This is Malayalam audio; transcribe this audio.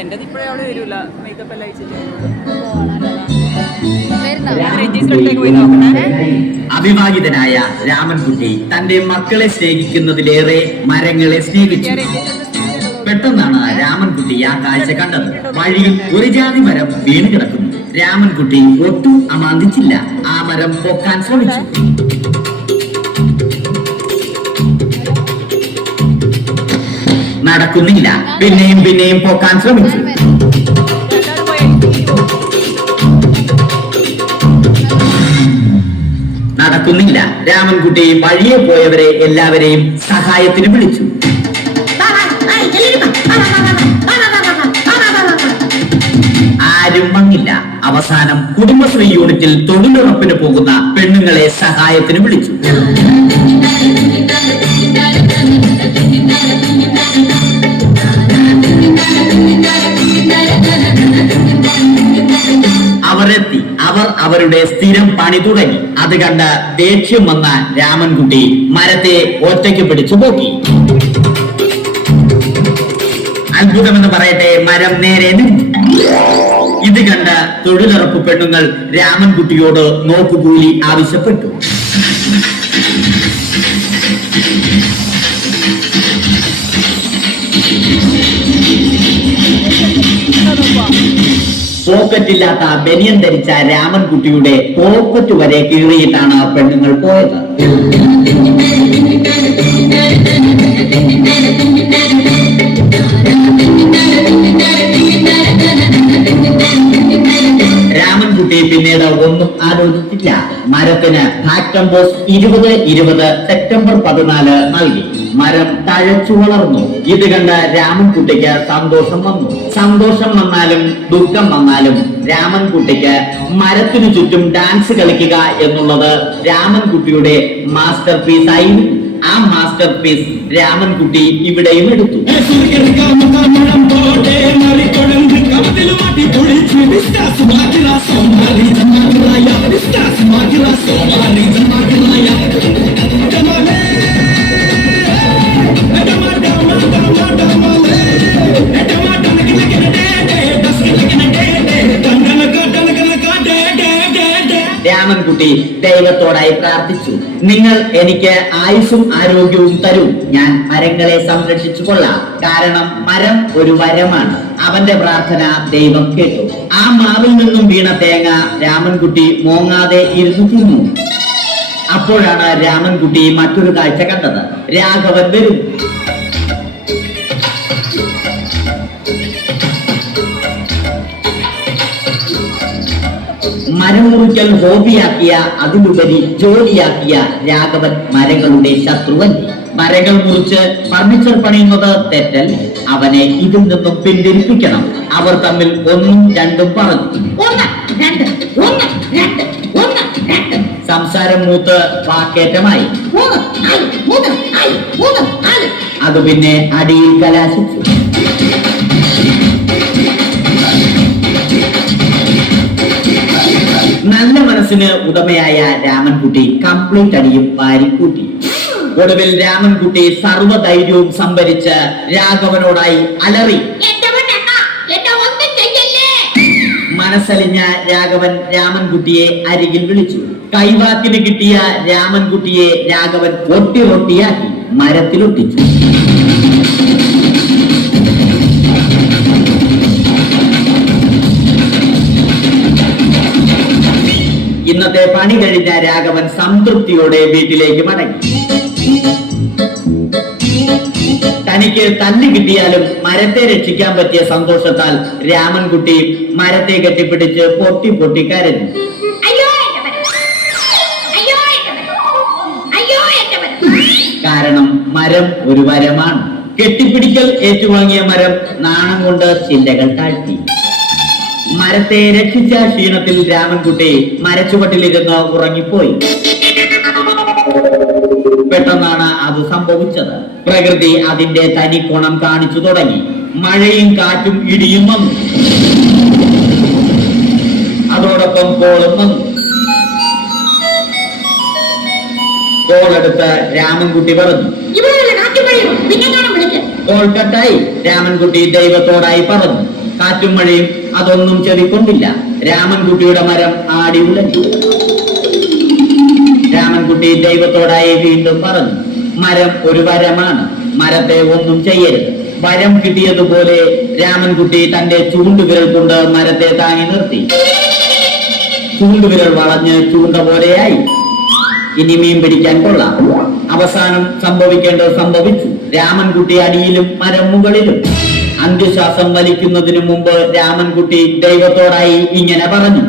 എന്റേത് ഇപ്പോഴേ അവള് വരൂല മേക്കപ്പ് എല്ലാം അവിവാഹിതനായ രാമൻകുട്ടി തന്റെ മക്കളെ സ്നേഹിക്കുന്നതിലേറെ മരങ്ങളെ സ്നേഹിച്ചു. പെട്ടെന്നാണ് രാമൻകുട്ടി ആ കാഴ്ച കണ്ടത്. വഴിയിൽ ഒരു ജാതി മരം വീണ് കിടക്കുന്നു. രാമൻകുട്ടി ഒട്ടും അമാന്തിച്ചില്ല. ആ മരം പൊക്കാൻ ശ്രമിച്ചു. നടക്കുന്നില്ല. പിന്നെയും പിന്നെയും പൊക്കാൻ ശ്രമിച്ചു. നടക്കുന്നില്ല. രാമൻകുട്ടി വഴിയെ പോയവരെ എല്ലാവരെയും സഹായത്തിന് വിളിച്ചു. ആരും വന്നില്ല. അവസാനം കുടുംബശ്രീ യൂണിറ്റിൽ തൊഴിലുറപ്പിന് പോകുന്ന പെണ്ണുങ്ങളെ സഹായത്തിന് വിളിച്ചു. അവരെത്തി. അവർ അവരുടെ സ്ഥിരം പണി തുടങ്ങി. അത് കണ്ട് ദേഷ്യം വന്ന രാമൻകുട്ടി മരത്തെ ഒറ്റയ്ക്ക് പിടിച്ചു പോക്കി. അത്ഭുതമെന്ന് പറയട്ടെ, മരം നേരെ നിന്നു. ഇത് കണ്ട തൊഴിലുറപ്പ് പെണ്ണുങ്ങൾ രാമൻകുട്ടിയോട് നോക്കുകൂലി ആവശ്യപ്പെട്ടു. പോക്കറ്റില്ലാത്ത ബനിയൻ ധരിച്ച രാമൻകുട്ടിയുടെ പോക്കറ്റ് വരെ കീറിയിട്ടാണ് പെണ്ണുങ്ങൾ പോയത്. രാമൻകുട്ടി പിന്നീട് ഒന്നും ആലോചിച്ചില്ല. മരത്തിന് ഫാക്ടംബോസ് 2020 സെപ്റ്റംബർ 14 നൽകി. മരം തഴച്ചു വളർന്നു. ഇത് കണ്ട് രാമൻകുട്ടിക്ക് സന്തോഷം വന്നു. സന്തോഷം വന്നാലും ദുഃഖം വന്നാലും രാമൻകുട്ടിക്ക് മരത്തിനു ചുറ്റും ഡാൻസ് കളിക്കുക എന്നുള്ളത് രാമൻകുട്ടിയുടെ മാസ്റ്റർ പീസ് ആയിരുന്നു. ആ മാസ്റ്റർ പീസ് രാമൻകുട്ടി ഇവിടെയും എടുത്തു. രാമൻകുട്ടി ദൈവത്തോടായി പ്രാർത്ഥിച്ചു. നിങ്ങൾ എനിക്ക് ആയുസ്സും ആരോഗ്യവും തരൂ. ഞാൻ മരങ്ങളെ സംരക്ഷിച്ചു കൊള്ളാം. കാരണം മരം ഒരു വരമാണ്. അവന്റെ പ്രാർത്ഥന ദൈവം കേട്ടു. ആ മാവിൽ നിന്നും വീണ തേങ്ങ രാമൻകുട്ടി മോങ്ങാതെ ഇരുന്നു തിന്നു. അപ്പോഴാണ് രാമൻകുട്ടി മറ്റൊരു കാഴ്ച കണ്ടത്. രാഘവൻ വരും. മരം മുറിക്കൽ ഹോബിയാക്കിയ, അതിലുപരി ജോലിയാക്കിയ രാഘവൻ മരങ്ങളുടെ ശത്രുവൻ. മരങ്ങൾ മുറിച്ച് ഫർണിച്ചർ പണിയുന്നത് തെറ്റല്ല. അവനെ ഇതിൽ നിന്നും പിന്തിരിപ്പിക്കണം. അവർ തമ്മിൽ ഒന്നും രണ്ടും പറഞ്ഞു. സംസാരം മൂത്ത് വാക്കേറ്റമായി. അത് പിന്നെ അടിയിൽ കലാശിച്ചു. നല്ല മനസ്സിന് ഉടമയായ രാമൻകുട്ടി കംപ്ലീറ്റ് അടിയും വാരിക്കൂട്ടി. ഒടുവിൽ രാമൻകുട്ടി സർവ്വധൈര്യവും സംഭരിച്ച് രാഘവനോടായി അലറി. മനസ്സലിഞ്ഞ രാഘവൻ രാമൻകുട്ടിയെ അരികിൽ വിളിച്ചു. കൈവാക്കിന് കിട്ടിയ രാമൻകുട്ടിയെ രാഘവൻ ഒട്ടിയാക്കി മരത്തിലൊട്ടിച്ചു. ഇന്നത്തെ പണി കഴിഞ്ഞ രാഘവൻ സംതൃപ്തിയോടെ വീട്ടിലേക്ക് മടങ്ങി. തനിക്ക് തല്ലി കിട്ടിയാലും മരത്തെ രക്ഷിക്കാൻ പറ്റിയ സന്തോഷത്താൽ രാമൻകുട്ടി മരത്തെ കെട്ടിപ്പിടിച്ച് പൊട്ടി പൊട്ടി കരഞ്ഞു. കാരണം മരം ഒരു വരമാണ്. കെട്ടിപ്പിടിക്കൽ ഏറ്റുവാങ്ങിയ മരം നാണം കൊണ്ട് ചില്ലകൾ താഴ്ത്തി. മരത്തെ രക്ഷിച്ച ക്ഷീണത്തിൽ രാമൻകുട്ടി മരച്ചുവട്ടിലിരുന്ന് ഉറങ്ങിപ്പോയി. പെട്ടെന്നാണ് അത് സംഭവിച്ചത്. പ്രകൃതി അതിന്റെ തനിക്കോണം കാണിച്ചു തുടങ്ങി. മഴയും കാറ്റും ഇടിയും വന്നു. അതോടൊപ്പം കോളും വന്നു. കോളെടുത്ത് രാമൻകുട്ടി പറഞ്ഞു, കോൾക്കട്ടായി രാമൻകുട്ടി ദൈവത്തോടായി പറഞ്ഞു. കാറ്റും മഴയും അതൊന്നും ചെവിക്കൊണ്ടില്ല. രാമൻകുട്ടിയുടെ മരം ആടി ഉലഞ്ഞു. രാമൻകുട്ടി ദൈവത്തോടായി വീണ്ടും പറഞ്ഞു, മരം ഒരു വരമാണ്, മരത്തെ ഒന്നും ചെയ്യരുത്. വരം കിട്ടിയതുപോലെ രാമൻകുട്ടി തന്റെ ചൂണ്ടുവിരൽ കൊണ്ട് മരത്തെ താങ്ങി നിർത്തി. ചൂണ്ടുവിരൽ വളഞ്ഞ് ചൂണ്ട പോലെയായി. ഇനി മീൻ പിടിക്കാൻ കൊള്ളാം. അവസാനം സംഭവിക്കേണ്ടത് സംഭവിച്ചു. രാമൻകുട്ടി അടിയിലും മരം മുകളിലും. അന്ത്യശ്വാസം വലിക്കുന്നതിനു മുമ്പ് രാമൻകുട്ടി ദൈവത്തോടായി ഇങ്ങനെ പറഞ്ഞു,